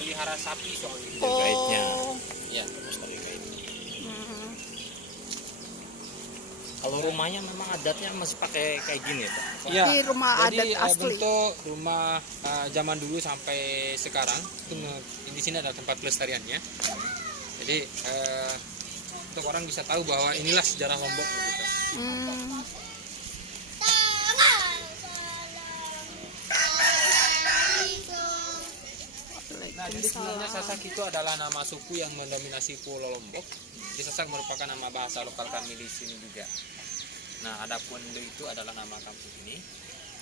pelihara sapi soalnya. Gaitnya. Iya, terus tali kait. Kalau rumahnya memang adatnya masih pakai kayak gini ya, Pak? Iya. Di rumah adat asli. Bentuk rumah zaman dulu sampai sekarang itu di sini ada tempat pelestariannya. Jadi untuk orang bisa tahu bahwa inilah sejarah Lombok gitu. Nah, jadi sebenarnya Sasak itu adalah nama suku yang mendominasi Pulau Lombok. Jadi Sasak merupakan nama bahasa lokal kami di sini juga. Nah, adapun Nde itu adalah nama kampung ini.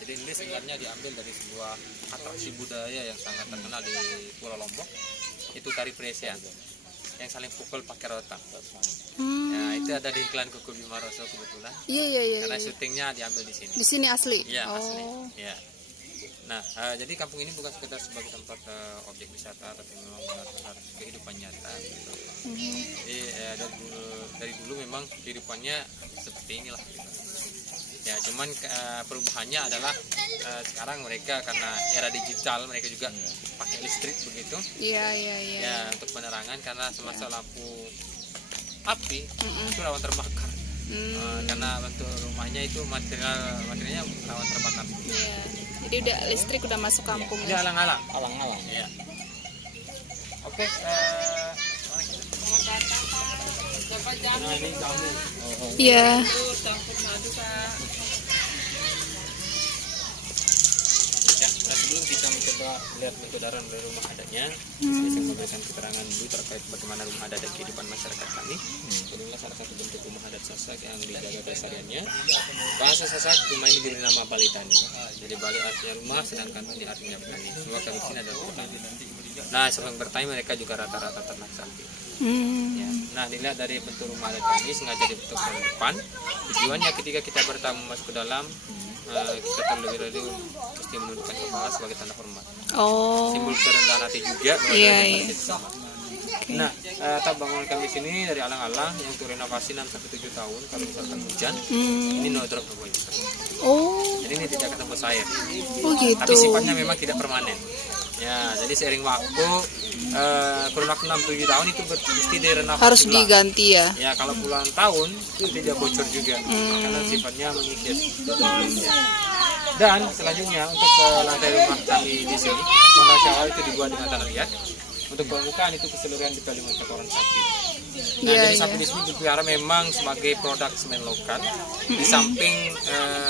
Jadi Nde sebenarnya diambil dari sebuah atraksi budaya yang sangat terkenal di Pulau Lombok. Itu tari Presian yang saling pukul pakai rotan. Nah, itu ada di iklan Kuku Bimaroso kebetulan. Iya. Karena syutingnya diambil di sini. Di sini asli. Iya, asli. Ya. Nah, jadi kampung ini bukan sekedar sebagai tempat objek wisata, tapi memang benar-benar kehidupan nyata. Gitu. Jadi dari dulu memang kehidupannya seperti inilah. Ya, cuman perubahannya adalah sekarang mereka karena era digital mereka juga pakai listrik begitu. Iya. Ya, untuk penerangan karena semasa lampu api itu rawan terbakar. Karena bentuk rumahnya itu materialnya rawan terbakar. Iya. Jadi udah listrik udah masuk kampung. Ini alang-alang. Alang-alang. Ya. Oke, nah ini jamu. Iya. Ya, nah sebelum kita mencoba melihat kebenaran dari rumah adatnya, saya akan memberikan keterangan dulu terkait bagaimana rumah adat dan kehidupan masyarakat kami. Inilah salah satu bentuk rumah adat Sasak yang dijaga pelestariannya. Bahasa Sasak rumah ini diberi nama Bali Tani. Jadi Bali artinya rumah, sedangkan Tani artinya petani. Semua kami di sini adalah petani. Nah, sebelum bertani mereka juga rata-rata ternak sapi. Ya. Nah, dilihat dari bentuk rumah adat kami sengaja dibentuk dari depan. Tujuannya ketika kita bertamu masuk ke dalam, kita terlebih dahulu mesti menundukkan kepala sebagai tanda hormat. Simbol kerendahan hati juga. Iya. Nah, tahap bangunan kami sini dari alang-alang yang untuk renovasi 6-7 tahun kalau misalkan hujan. Ini no drop pokoknya. Jadi ini tidak ketemu air. Gitu. Tapi sifatnya memang tidak permanen. Ya, jadi seiring waktu kurun waktu 6-7 tahun itu mesti direnovasi. Harus ulang. diganti ya. Ya, kalau puluhan tahun itu tidak bocor juga karena sifatnya mengikis. Dan selanjutnya untuk lantai rumah kami di sini, fondasi awal itu dibuat dengan tanah liat. Untuk permukaan itu keseluruhan dikalikan kotoran sapi. Nah, jadi sapi di sini dipelihara memang sebagai produk semen lokal, di samping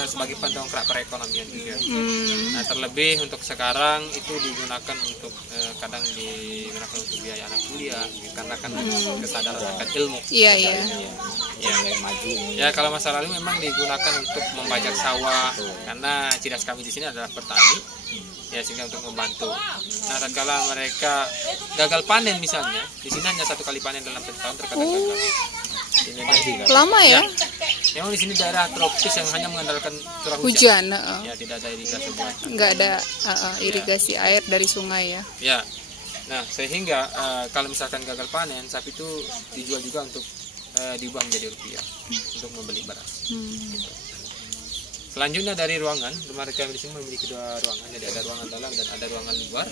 sebagai pendongkrak perekonomian juga. Nah, terlebih untuk sekarang itu digunakan untuk kadang digunakan untuk biaya anak kuliah, karena kan kesadaran akan ilmu. Iya. Ya, maju. Ya, kalau masa lalu memang digunakan untuk membajak sawah, karena ciri khas kami di sini adalah petani. Ya, sehingga untuk membantu. Nah, tatkala mereka gagal panen misalnya, di sini hanya 1 kali panen dalam 1 tahun terkadang gagal. Lama ya? Memang di sini daerah tropis yang hanya mengandalkan curah Hujan. Ya, tidak ada irigasi buatan. Nggak ada irigasi air dari sungai ya. Ya. Nah, sehingga kalau misalkan gagal panen, sapi itu dijual juga untuk diubah menjadi rupiah untuk membeli beras. Gitu. Selanjutnya dari ruangan, rumah kami di sini memiliki 2 ruangan, jadi ada ruangan dalam dan ada ruangan luar.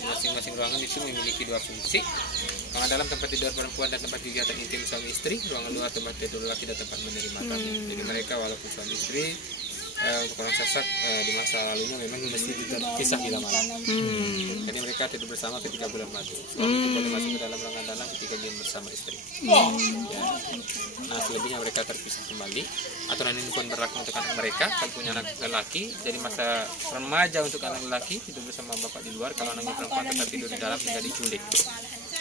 Masing-masing ruangan itu memiliki 2 fungsi. Ruangan dalam tempat tidur perempuan dan tempat kegiatan intim suami istri, ruangan luar tempat tidur laki dan tempat menerima tamu. Jadi mereka walaupun suami istri, untuk orang Sasak di masa lalunya memang mesti terpisah bila malam. Jadi mereka tidur bersama ketika bulan madu. Suami itu boleh masuk ke dalam ruangan dalam ketika dia bersama istri. Ya. Nah, selebihnya mereka terpisah kembali. Aturan ini pun berlaku untuk anak mereka kalau punya anak lelaki. Jadi masa remaja untuk anak lelaki tidur bersama bapak di luar. Kalau anaknya perempuan tetap tidur di dalam hingga diculik.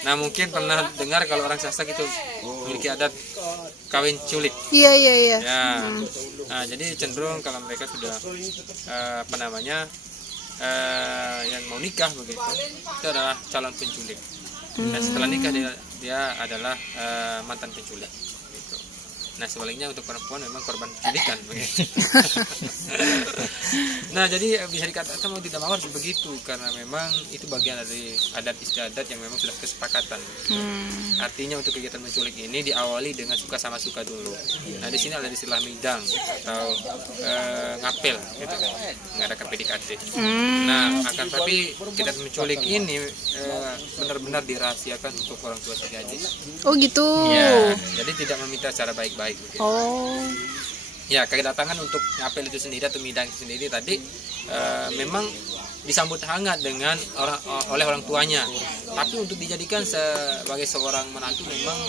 Nah, mungkin pernah dengar kalau orang Sasak itu memiliki adat kawin culik. Iya. Ya. Nah, jadi cenderung kalau mereka sudah yang mau nikah begitu, itu adalah calon penculik. Nah, setelah nikah dia adalah mantan penculik. Gitu. Nah sebaliknya untuk perempuan memang korban penculikan begitu. Nah jadi bisa dikatakan mau tidak mau harus begitu karena memang itu bagian dari adat istiadat yang memang sudah kesepakatan. Artinya untuk kegiatan menculik ini diawali dengan suka sama suka dulu. Nah di sini ada istilah midang atau ngapel gitu kan, mengadakan PDKT. Nah akan tapi kegiatan menculik ini benar-benar dirahasiakan untuk orang tua si gadis. Oh gitu. Ya, jadi tidak meminta secara baik-baik. Begitu. Oh. Ya, kedatangan untuk ngapel itu sendiri atau midang itu sendiri tadi memang disambut hangat dengan oleh orang tuanya. Tapi untuk dijadikan sebagai seorang menantu memang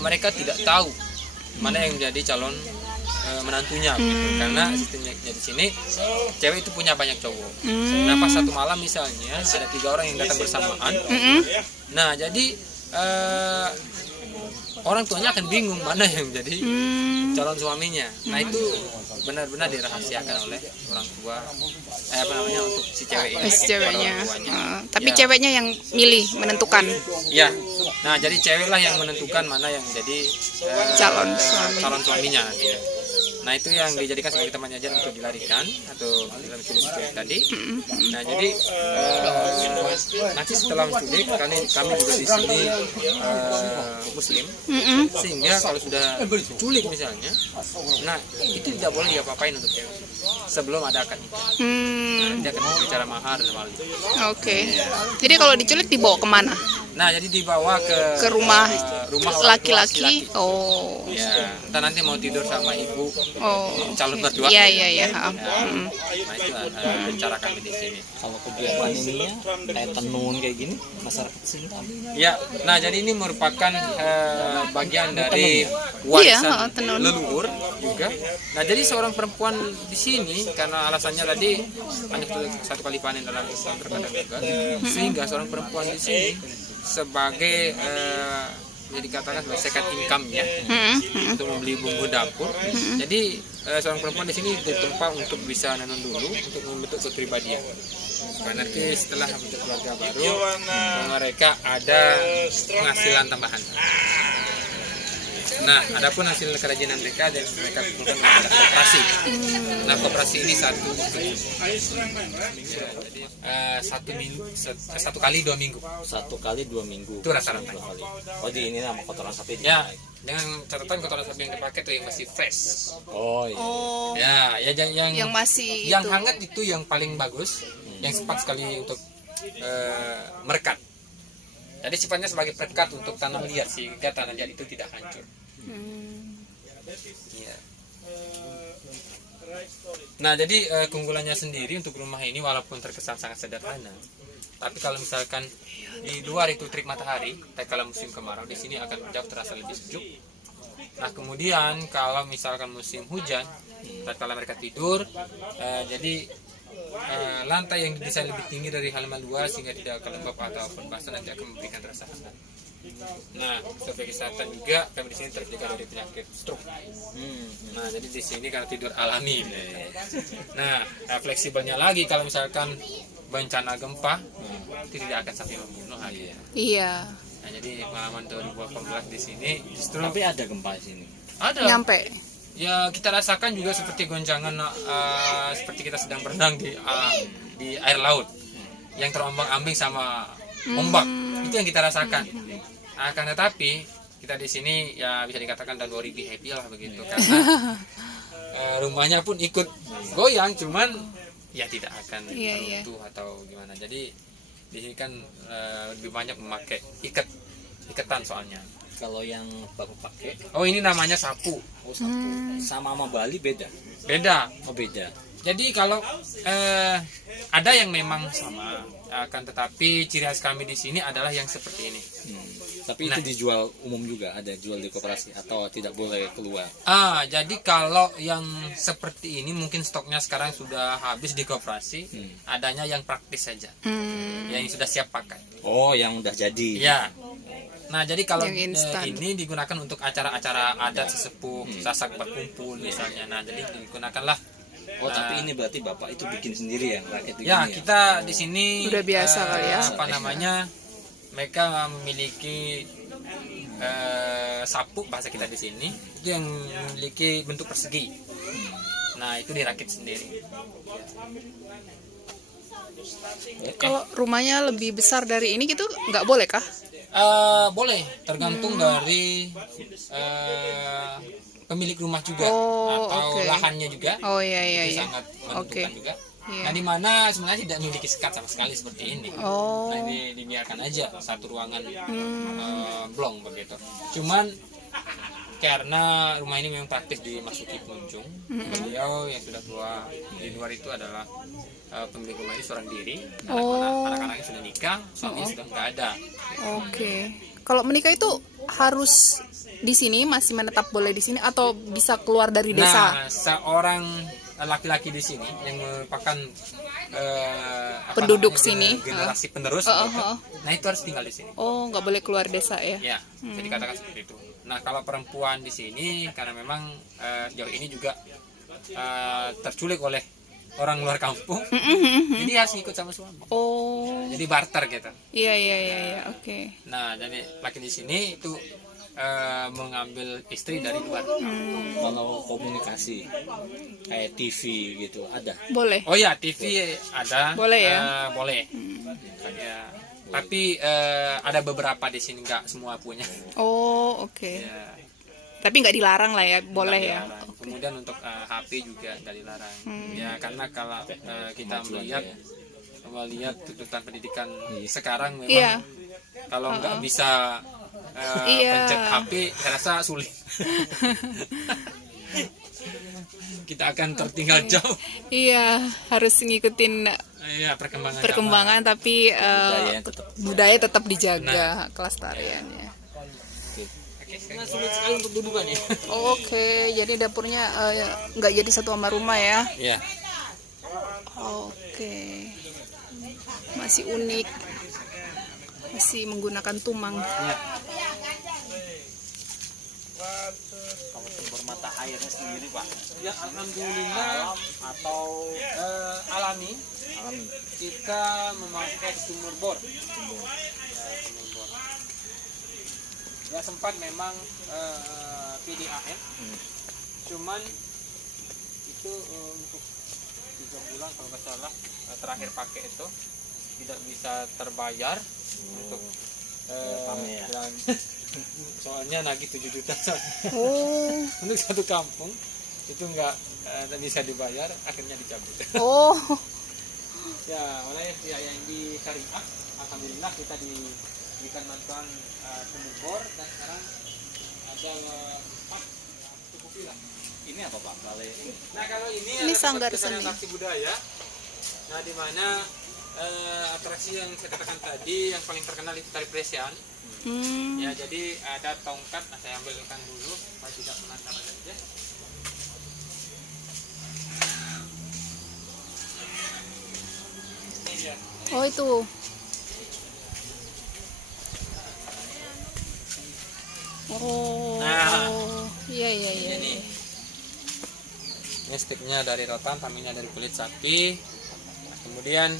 mereka tidak tahu mana yang menjadi calon menantunya gitu. Karena sistemnya di sini cewek itu punya banyak cowok. Nah, pas satu malam misalnya ada 3 orang yang datang bersamaan. Nah, jadi orang tuanya akan bingung mana yang menjadi calon suaminya. Nah itu benar-benar dirahasiakan oleh orang tua untuk si cewek ini. Si ceweknya. Tapi Ya. ceweknya yang milih, menentukan. Ya. Nah jadi ceweklah yang menentukan mana yang menjadi Calon suaminya nanti. Nah itu yang dijadikan sebagai teman jajan untuk dilarikan atau dalam menculik tadi. Nah jadi nanti setelah menculik kami juga di sini Muslim, sehingga kalau sudah culik misalnya, nah itu tidak boleh diapa-apain untuk cewek sebelum ada akad nikah. Nah, dia akan bicara mahar dan hal itu. Oke. Jadi kalau diculik dibawa kemana? Nah jadi dibawa ke rumah rumah orang tua laki-laki. Oh. Ya, entah nanti mau tidur sama ibu calon Oh. mertua. Iya. Nah itu cara kami di sini. Kalau kegiatan ininya kayak tenun kayak gini, masyarakat sini tahu. Ya, nah jadi ini merupakan bagian dari warisan tenun. leluhur juga. Nah jadi seorang perempuan di sini karena alasannya tadi hanya satu kali panen dalam Islam terkadang gagal, sehingga seorang perempuan di sini sebagai jadi dikatakan sebagai second income-nya untuk membeli bumbu dapur. Jadi seorang perempuan di sini ditempa untuk bisa menenun dulu untuk membentuk kepribadian. Karena nanti setelah membentuk keluarga baru mereka ada penghasilan tambahan. Nah, adapun hasil kerajinan mereka dan mereka kumpulkan menjadi koperasi. Nah, koperasi ini satu kali 2 minggu. 1 kali 2 minggu. Itu rata-rata. Oh di ini nama kotoran sapi. Ya, dengan catatan kotoran sapi yang dipakai tuh yang masih fresh. Oh iya. Oh. Ya, Yang masih yang itu. hangat itu yang paling bagus, yang cepat sekali untuk merekat. Jadi sifatnya sebagai perekat untuk tanam liat sehingga tanah liat itu tidak hancur. Ya. Nah jadi keunggulannya sendiri untuk rumah ini walaupun terkesan sangat sederhana, tapi kalau misalkan di luar itu terik matahari, kala musim kemarau di sini akan jauh terasa lebih sejuk. Nah kemudian kalau misalkan musim hujan, kala mereka tidur, jadi lantai yang didesain lebih tinggi dari halaman luar sehingga tidak akan lembab ataupun basah nanti akan memberikan rasa hangat. Nah, sebagai kesehatan juga kami di sini terjaga dari penyakit stroke. Nah, jadi di sini karena tidur alami. Nah, fleksibelnya lagi kalau misalkan bencana gempa itu tidak akan sampai membunuh hati. Iya. Nah, jadi pengalaman 2018 di sini justru Tapi ada gempa di sini. ada. Nyampe. Ya kita rasakan juga seperti goncangan seperti kita sedang berenang di air laut yang terombang-ambing sama ombak, itu yang kita rasakan. Akan tetapi kita di sini ya bisa dikatakan dan lebih happy lah begitu karena rumahnya pun ikut goyang, cuman ya tidak akan runtuh atau gimana. Jadi di sini kan lebih banyak memakai iketan soalnya. Kalau yang baru pakai, Oh ini namanya sapu. oh sapu. Sama Bali beda. Beda. Oh beda. Jadi kalau ada yang memang sama, akan tetapi ciri khas kami di sini adalah yang seperti ini. Tapi itu dijual umum juga, ada jual di koperasi atau tidak boleh keluar. Jadi kalau yang seperti ini mungkin stoknya sekarang sudah habis di koperasi, adanya yang praktis saja, yang sudah siap pakai. Oh, yang udah jadi. Ya. Nah jadi kalau Yang ini digunakan untuk acara-acara adat sesepuh, sasak berkumpul misalnya. Nah jadi digunakanlah. Oh tapi ini berarti bapak itu bikin sendiri ya rakit begini Ya kita di sini Udah biasa kali ya. Apa namanya? Mereka memiliki sapuk bahasa kita di sini, itu yang memiliki bentuk persegi. Nah itu dirakit sendiri. Kalau rumahnya lebih besar dari ini gitu nggak boleh kah? Boleh, tergantung dari pemilik rumah juga atau oke. lahannya juga. Oh iya iya Itu iya. sangat menentukan Oke. juga. Iya. Nah di mana sebenarnya tidak memiliki sekat sama sekali seperti ini. Oh. Nah ini dibiarkan aja satu ruangan blong begitu. Cuman karena rumah ini memang praktis dimasuki pengunjung, beliau yang sudah tua di luar itu adalah pemilik rumah ini seorang diri. Anak-anaknya sudah nikah, suaminya sudah nggak ada. Oke. Kalau menikah itu harus di sini, masih menetap boleh di sini atau bisa keluar dari desa? Nah, seorang laki-laki di sini yang merupakan Penduduk namanya, sini. generasi penerus, gitu. heeh. Nah itu harus tinggal di sini. Oh, nggak boleh keluar desa ya? Ya, bisa dikatakan seperti itu. Nah kalau perempuan di sini karena memang jauh ini juga terculik oleh orang luar kampung, jadi harus ikut sama suami. Oh, Jadi barter gitu. iya iya iya iya, oke. Nah jadi laki di sini itu mengambil istri dari luar. Kalau komunikasi kayak TV gitu ada. Boleh. Oh ya, TV ada. Boleh ya? Boleh. Ya. Tapi ada beberapa di sini, nggak semua punya. Oh, oke. Ya, Tapi nggak dilarang lah ya, boleh nggak ya. dilarang. Kemudian untuk HP juga nggak dilarang. Ya karena kalau kita melihat tuntutan pendidikan sekarang memang Iya. kalau nggak bisa Iya. pencet HP, saya rasa sulit. Kita akan tertinggal jauh. Iya, harus ngikutin Iya, perkembangan. perkembangan tapi budaya tetap dijaga Nah. kelestariannya. Oke, sangat sulit sekali untuk dudukan ya. Oke, jadi dapurnya nggak jadi satu sama rumah ya. Iya. Oke, masih unik, masih menggunakan tumang. Iya. Kalau sumber mata airnya sendiri Pak, Ya alhamdulillah atau alami alami. kita memakai sumur bor. Sumur bor. Ya sempat memang PDAM. Cuman itu untuk 3 bulan kalau nggak salah terakhir pakai itu tidak bisa terbayar untuk ya. dan soalnya nagih 7 juta Oh, untuk satu kampung itu nggak bisa dibayar, akhirnya dicabut. oh, Ya oleh pihak yang di Syariah, alhamdulillah kita diberikan bantuan sumur bor dan sekarang ada 4 cukup lah. Ini apa Pak? Balai ini. Nah kalau ini Ini adalah sanggar tempat seni. atraksi budaya. Nah di mana atraksi yang saya katakan tadi yang paling terkenal itu tari presian. Ya jadi ada tongkat. Nah saya ambilkan dulu supaya tidak penasaran aja. Ini dia. oh itu. Oh, Nah. iya iya iya. Ini. Ini stiknya dari rotan, tamengnya dari kulit sapi. Nah, kemudian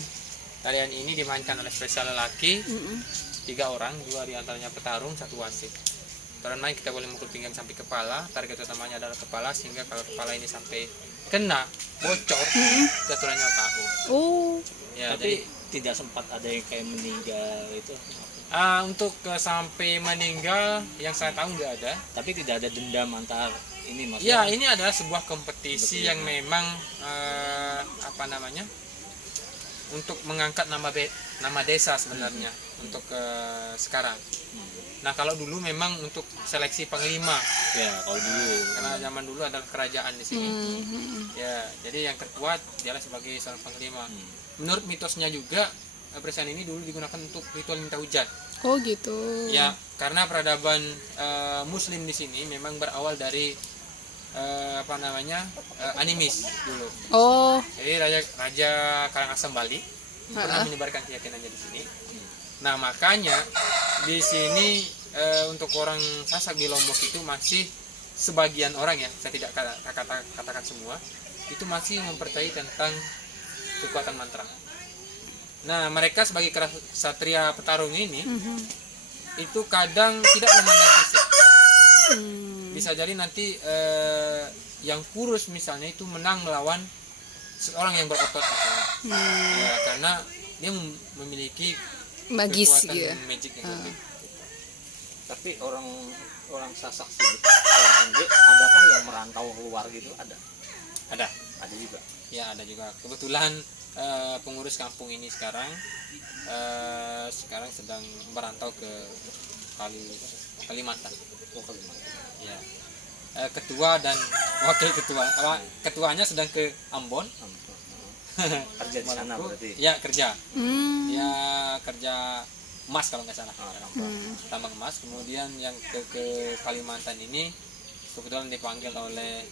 tarian ini dimainkan oleh spesial lelaki, 3 orang, 2 diantaranya petarung, 1 wasit. Tarian main kita boleh mukul pinggang sampai kepala. Target utamanya adalah kepala, sehingga kalau kepala ini sampai kena, bocor, jatuhannya tahu. Oh, Ya, Tapi tidak sempat ada yang kayak meninggal itu. untuk sampai meninggal yang saya tahu nggak ada. Tapi tidak ada dendam antar ini Ya, maksudnya. ini adalah sebuah kompetisi yang memang apa namanya? Untuk mengangkat nama desa sebenarnya untuk sekarang. Nah, kalau dulu memang untuk seleksi panglima. Ya, kalau dulu. Karena zaman dulu adalah kerajaan di sini. Ya, jadi yang terkuat dialah sebagai seorang panglima. Menurut mitosnya juga persian ini dulu digunakan untuk ritual minta hujan. oh gitu. Ya, karena peradaban Muslim di sini memang berawal dari apa namanya animis dulu. Oh, Jadi Raja Karangasem Bali pernah menyebarkan keyakinannya di sini. Nah makanya di sini untuk orang Sasak di Lombok itu masih sebagian orang ya, saya tidak katakan semua, itu masih mempercayai tentang kekuatan mantra. Nah mereka sebagai satria petarung ini itu kadang tidak memandang fisik. Bisa jadi nanti yang kurus misalnya itu menang melawan seorang yang berotot misalnya. Ya, karena dia memiliki Magis kekuatan gitu. magic yang lebih. Tapi orang Sasak sini, orang NG, adakah yang merantau keluar gitu? Ada Juga. ya, ada juga. Kebetulan pengurus kampung ini sekarang sedang merantau ke Kalimantan. Kalimantan. Ya. Ketua dan wakil ketua, ketuanya sedang ke Ambon. Kerja di sana berarti. Ya, kerja. Hmm. Ya, kerja emas kalau nggak salah. Tambang emas. Kemudian yang ke Kalimantan ini kebetulan dipanggil oleh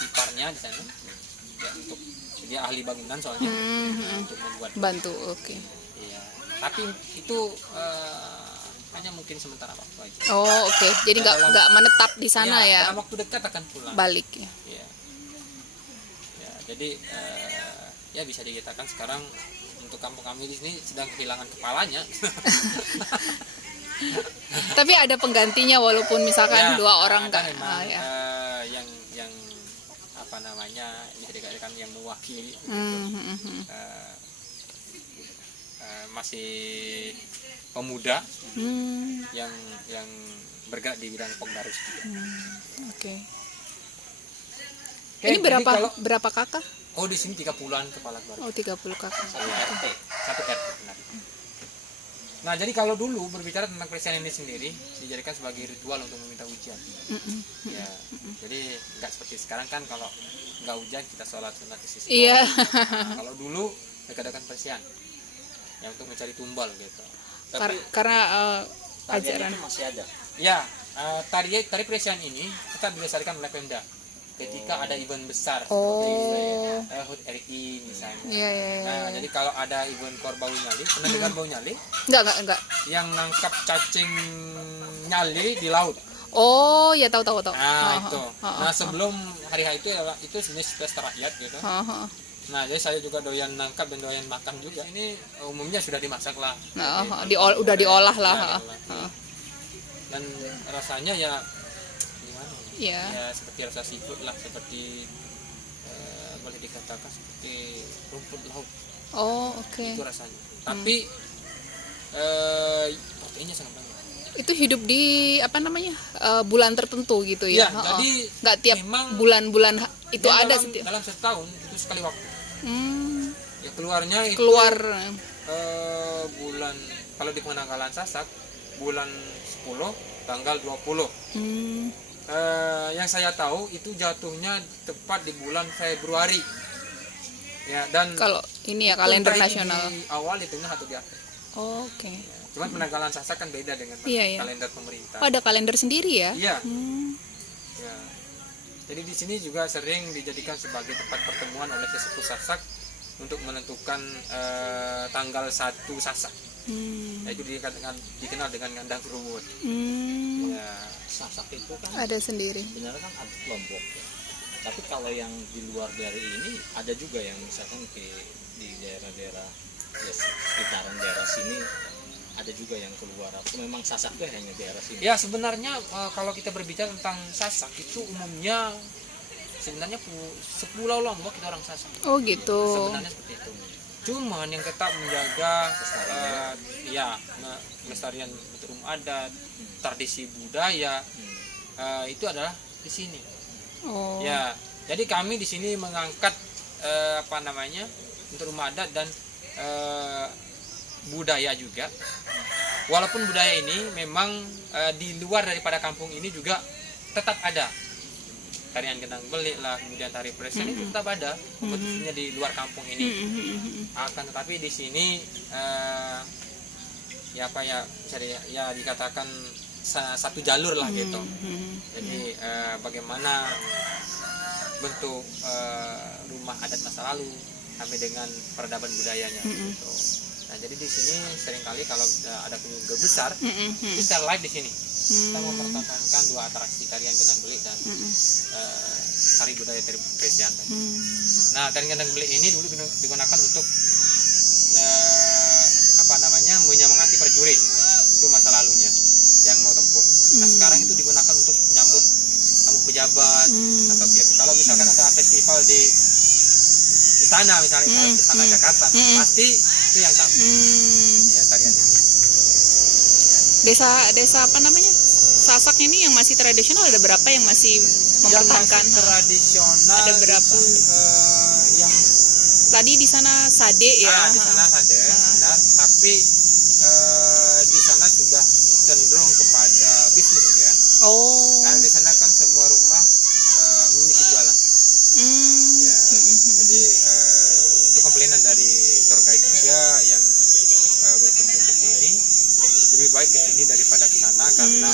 iparnya di sana. Ya, untuk dia ahli bangunan soalnya. Untuk membuat Bantu, oke. iya. Tapi itu hanya mungkin sementara waktu aja. Oh, oke. Jadi nggak menetap di sana ya. Dalam waktu dekat akan pulang. Balik ya. Ya. Ya, jadi ya bisa dikatakan sekarang untuk kampung kami di sini sedang kehilangan kepalanya. Tapi ada penggantinya walaupun misalkan Ya, dua orang ada nggak. memang, Ya. yang apa namanya, bisa dikatakan yang mewakili. Masih pemuda yang bergerak di bidang Pogdarus. Oke. Oke, Ini jadi berapa kakak? Oh, di sini 30-an kepala keluarga. Oh, 30 kakak. Satu RT benar. Nah, jadi kalau dulu berbicara tentang persiapan ini sendiri dijadikan sebagai ritual untuk meminta ujian. Ya, jadi nggak seperti sekarang kan, kalau nggak hujan kita sholat sunat istisqa. Iya. Nah, kalau dulu diadakan persiapan ya untuk mencari tumbal gitu. Tapi Karena Tarian ajaran. itu masih ada. ya, tari persiapan ini kita dilestarikan oleh Pemda ketika ada event besar seperti HUT RI misalnya. Iya, iya, iya. Nah, jadi kalau ada event kor bau nyali, pernah dengar bau nyali? Enggak. Yang nangkap cacing nyali di laut. Oh, ya tahu. Nah, itu. Nah, sebelum hari itu itu jenis pesta rakyat gitu. Nah, jadi saya juga doyan nangkap dan doyan makan juga. Ini umumnya sudah dimasak lah. Udah diolah lah. Ya, diolah. Dan rasanya ya gimana? Iya. Ya seperti rasa seafood lah, seperti boleh dikatakan seperti rumput laut. Oh, oke. Itu rasanya. Tapi proteinnya sangat banyak. Itu hidup di apa namanya? Bulan tertentu gitu ya. Ya, jadi nggak tiap memang bulan-bulan itu ya, ada setiap. dalam setahun itu sekali waktu. Ya, keluarnya itu Keluar bulan, kalau di penanggalan Sasak bulan 10 tanggal 20. Yang saya tahu itu jatuhnya tepat di bulan Februari. Ya, dan kalau ini ya kalender entah itu nasional. di awal, di tengah atau di akhir. Oke. Ya, cuman penanggalan Sasak kan beda dengan Iya. kalender pemerintah. Oh, ada kalender sendiri ya? Iya. Ya. Jadi di sini juga sering dijadikan sebagai tempat pertemuan oleh sesepuh Sasak untuk menentukan tanggal 1 Sasak. Nah, itu dikenal dengan ngandang ruwut. Ya. Sasak itu kan Ada sendiri. sebenarnya kan ada Lombok ya. Tapi kalau yang di luar dari ini ada juga yang misalkan di daerah-daerah ya, sekitaran daerah sini ada juga yang keluar. Atau memang Sasak itu hanya daerah sini? Ya, sebenarnya kalau kita berbicara tentang Sasak itu umumnya sebenarnya sepulau Lombok itu orang Sasak. Oh, gitu. Sebenarnya seperti itu. Cuman yang tetap menjaga kelestarian bentuk adat, tradisi budaya itu adalah di sini. Oh. Ya, jadi kami di sini mengangkat bentuk rumah adat dan budaya juga. Walaupun budaya ini memang di luar daripada kampung ini juga tetap ada. Tarian gendang belik lah, kemudian tari presen itu tetap ada, kompetisinya di luar kampung ini. Akan tetapi di sini bisa dikatakan satu jalur lah gitu. Jadi bagaimana bentuk rumah adat masa lalu sampai dengan peradaban budayanya gitu. Nah, jadi di sini seringkali kalau ada kunjungan besar, kita live di sini. Kita mempertontonkan dua atraksi, tarian gendang belik dan tari budaya tari presian. Nah, tarian gendang belik ini dulu digunakan untuk menyemangati prajurit itu masa lalunya yang mau tempuh. Nah sekarang itu digunakan untuk menyambut tamu pejabat atau VIP. Kalau misalkan ada festival di istana misalnya, istana Jakarta, pasti itu yang tamu. Ya, tarian ini. Desa apa namanya? Sasak ini yang masih tradisional ada berapa yang masih Yang mempertahankan? masih tradisional Ada berapa? itu, yang Tadi di sana Sade ya. di sana ada, benar. Tapi di sana sudah cenderung kepada bisnis ya. Oh. Karena di sana kan semua rumah memiliki jualan. Ya, jadi itu komplainan dari tour guide juga yang berkunjung ke sini, lebih baik ke sini daripada ke sana karena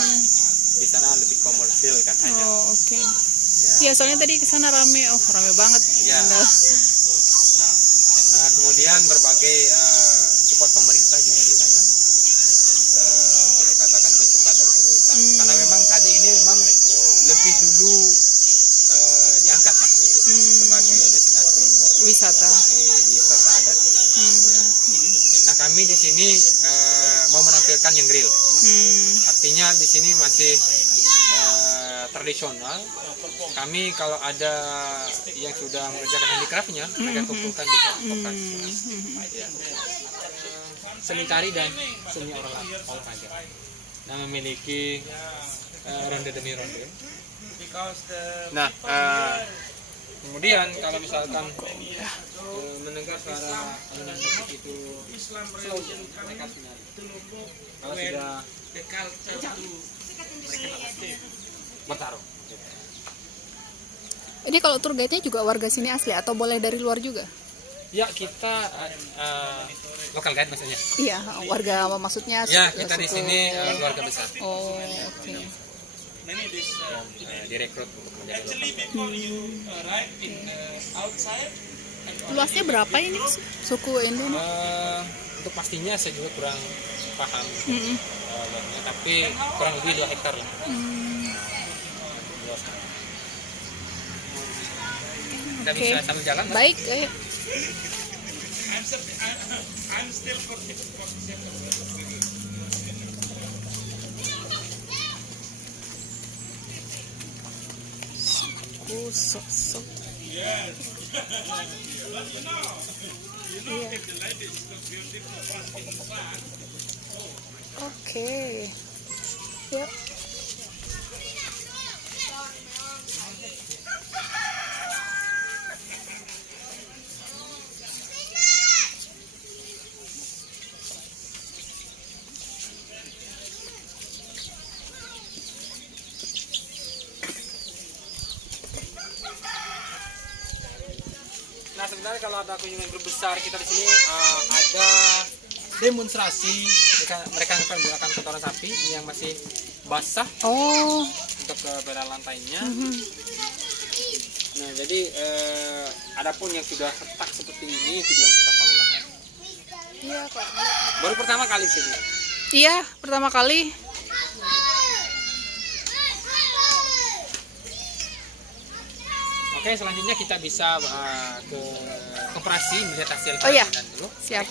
di sana lebih komersil katanya. Oh, oke. Ya. Ya, soalnya tadi ke sana rame. Oh, rame banget. Ya. Kemudian berbagai support pemerintah juga di sana. Kita katakan bentukan dari pemerintah karena memang tadi ini memang lebih dulu diangkat lah gitu sebagai destinasi Wisata. wisata adat. Ya. Nah kami di sini mau menampilkan yang grill. Artinya di sini masih tradisional. Kami kalau ada yang sudah mengerjakan handicraftnya, mereka kumpulkan di koperasi. Ya. Seni tari dan seni olahraga. Nah memiliki ronde demi ronde. Nah kemudian kalau misalkan mendengar suara alunan musik itu slow, mereka menari. Kalau sudah mereka bertarung. Ini kalau tour guide-nya juga warga sini asli atau boleh dari luar juga? Ya kita lokal guide maksudnya. Iya, warga maksudnya. Ya kita di suku- sini keluarga besar. Oh, oke. Direkrut untuk menjadi lokal guide. Luasnya berapa ini suku Indo? Untuk pastinya saya juga kurang paham luasnya, tapi kurang lebih 2 hektar lah. Luas. Kita Oke. bisa sambil jalan. Mas? Baik, sok. Iya. Oke. Ya. Nah sebenarnya kalau ada kunjungan grup besar kita di sini ada demonstrasi mereka akan menggunakan kotoran sapi yang masih basah Oh. untuk ke pedal lantainya. Nah jadi adapun yang sudah retak seperti ini itu yang kita follow ulang. Iya, Pak. Baru pertama kali sini. Iya, pertama kali. Oke selanjutnya kita bisa ke koperasi melihat hasil Oh iya. kerajinan dulu. Siap.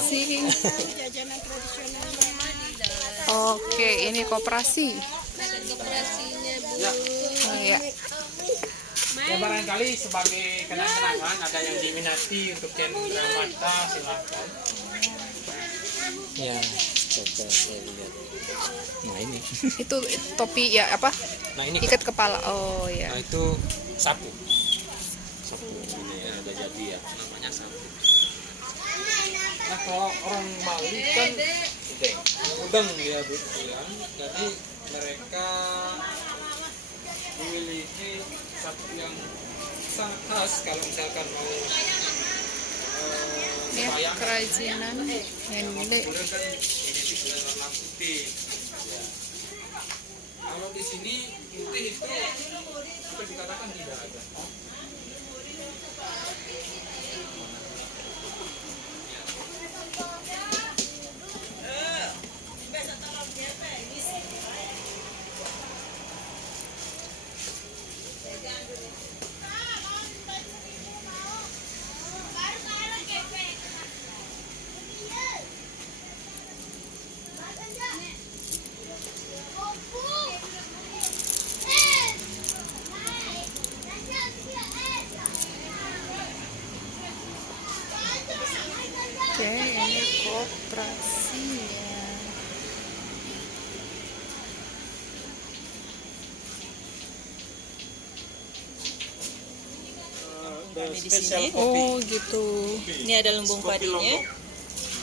Si. Oke, ini koperasi. Ya. Oh, iya. Ya barangkali sebagai kenang-kenangan ada yang diminati untuk mata silahkan. Ya, coba saya lihat. Nah ini. Itu topi ya apa? Nah ini Ikat kepala. Oh ya. nah, itu sapu. Ini ada jadi ya. Namanya sapu. Nah kalau orang Bali kan udang dia bilang, jadi mereka memiliki sapu yang sangat khas kalau misalkan mau Ya, sembahyang. kerajinan Hende. Kemudian kan identik dengan warna putih. Ya. Kalau di sini putih itu kita dikatakan tidak ada. kami di sini. Oh gitu. Ini ada lumbung padinya.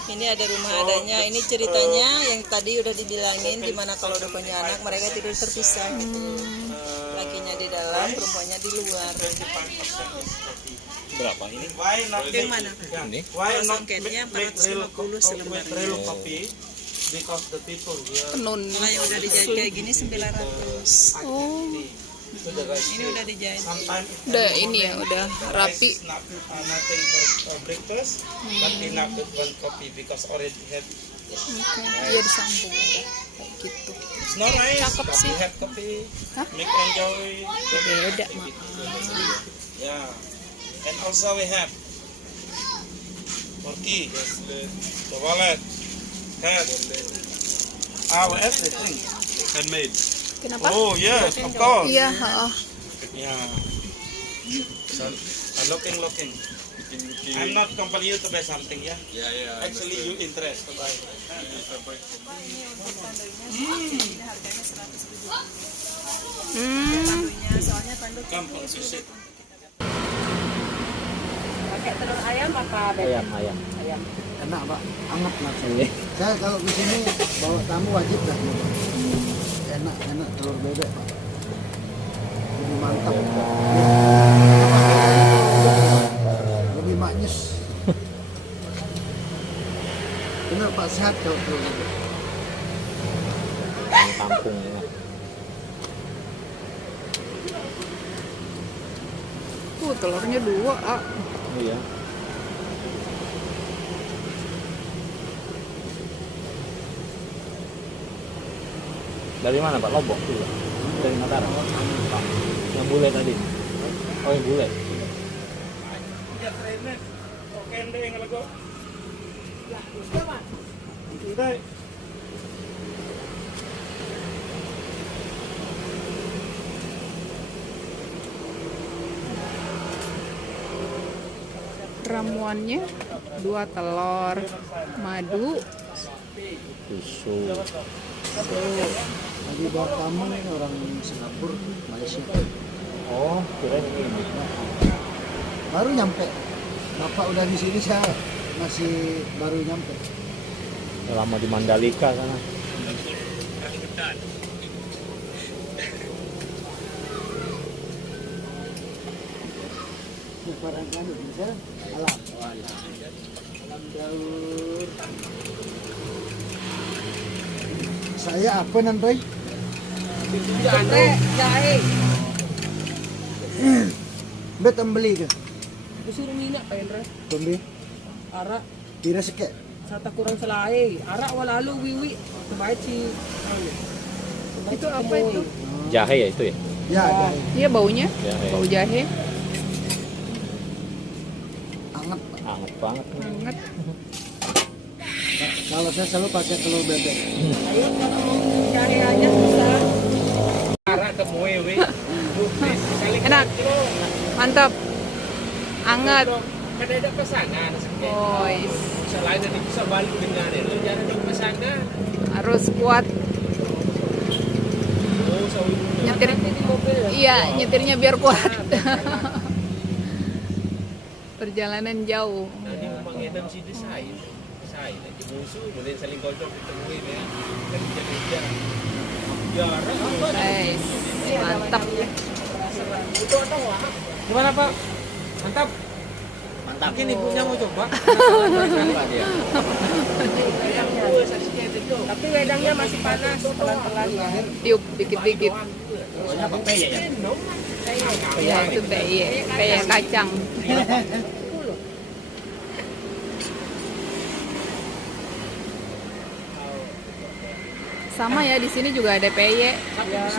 Ini ada rumah adanya. Ini ceritanya yang tadi udah dibilangin gimana kalau udah punya anak mereka tidur terpisah. Lakinya di dalam, perempuannya di luar. Berapa ini? Yang mana? Ini? Kalau songketnya 450 selembarnya. Tenun. Kalau yang udah dijahit kayak gini 900. Oh, Ini udah dijahit. udah ini ya, udah rapi. Nothing for breakfast, but enough with one coffee because already have. Oke, iya disambung udah kayak gitu. It's not nice. Cakep but sih. we have coffee. Hah? Make enjoy. Beda mah. Yeah, and also we have turkey, the wallet, cat, our everything handmade. Kenapa? Oh yes, of course. Iya, heeh. Yeah. So, looking. I'm not compelling you to buy something, yeah? Yeah. Actually, you interest to buy. Hmm. Come, you sit. Ayam. Enak pak, hangat langsung. Saya kalau di sini bawa tamu wajib dah. Enak telur bebek pak. Lebih mantap. Lebih maknyus. Benar pak, sehat kalau telur bebek. Kampung ya. Telurnya 2, ah. Iya. Dari mana Pak? Lombok dulu. Dari Mataram. Yang bule tadi. Oh, yang bule. Ramuannya 2 telur, madu, Susu. Lagi bawa tamu nih orang Singapura, Malaysia. Oh, kirain ini. Baru nyampe. Bapak udah di sini, saya masih baru nyampe. Udah lama di Mandalika sana. Barang kan bisa alam. Alam daur. Saya apa nanti? Jahe. Betul beli ke? Disuruh minyak Pak Indra. Beli. Arak Tidak sekek. sata kurang selai. Arak walalu wiwi terbaik si. Itu apa itu? Jahe ya itu ya? Ya, ada. Iya baunya, Jahe. bau jahe, Hangat. Hangat banget. hangat. Kalau saya selalu pakai telur bebek. Ayo kalau mau jahe aja susah. Enak, mantap, hangat. Kan ada pasangan Boys, selain dari bisa balik dengan itu jangan ada pasangan. harus kuat. Nyetir, iya nyetirnya biar kuat. Perjalanan jauh. Nanti memang edam si desain aja musuh boleh saling kocok ditemuin ya kan kerja jarang Guys, mantap. gimana Pak mantap mungkin ibunya mau coba Tapi wedangnya masih panas pelan-pelan ya. Tiup dikit-dikit. Ya itu peye kacang. Sama ya di sini juga ada peye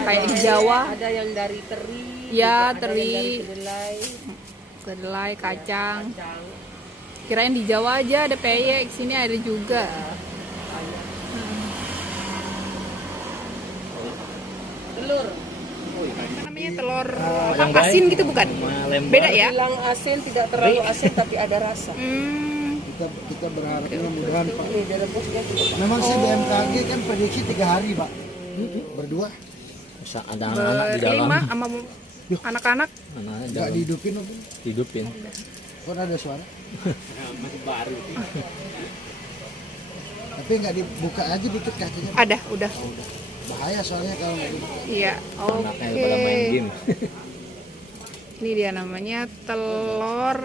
kayak di Jawa. Ada yang dari teri. Ya ada yang dari teri, kedelai. kedelai, kacang. Kirain di Jawa aja ada peye, di sini ada juga. Telur. Apa namanya telur yang apa, asin baik. gitu bukan? Lembang. Beda ya? Bilang asin tidak terlalu asin tapi ada rasa. Kita berharap mudah-mudahan Pak. Ini direbus dia juga. Memang sih BMKG kan prediksi 3 hari Pak. Berdua. Bisa ada anak-anak di dalam. Berlima sama Anak-anak Anaknya Nggak dalam dihidupin apa? hidupin. Kok ada suara? Baru. Tapi nggak dibuka aja dikit kakinya. ada, udah. Bahaya soalnya kalau nggak dibuka. Iya, Anaknya oke. pada main game. Ini dia namanya telur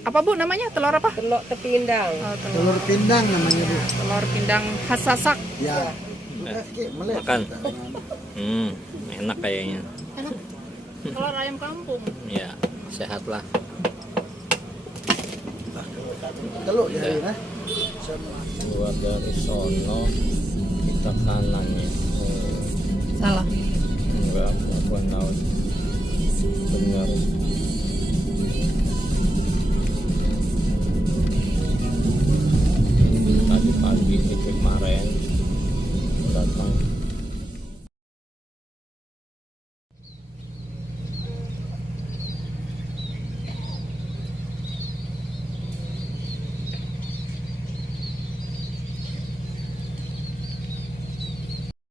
apa Bu namanya? Telur apa? Telur tepindang. Oh, Telur pindang namanya bu. telur pindang khas Sasak. Ya. Melihat. Makan. Enak kayaknya. Enak. Telur ayam kampung. Ya, sehat lah. Telur ya. Nah. Keluar dari sono kita kanannya. Oh, Salah. enggak, bukan laut. Benar. Tadi pagi itu kemarin datang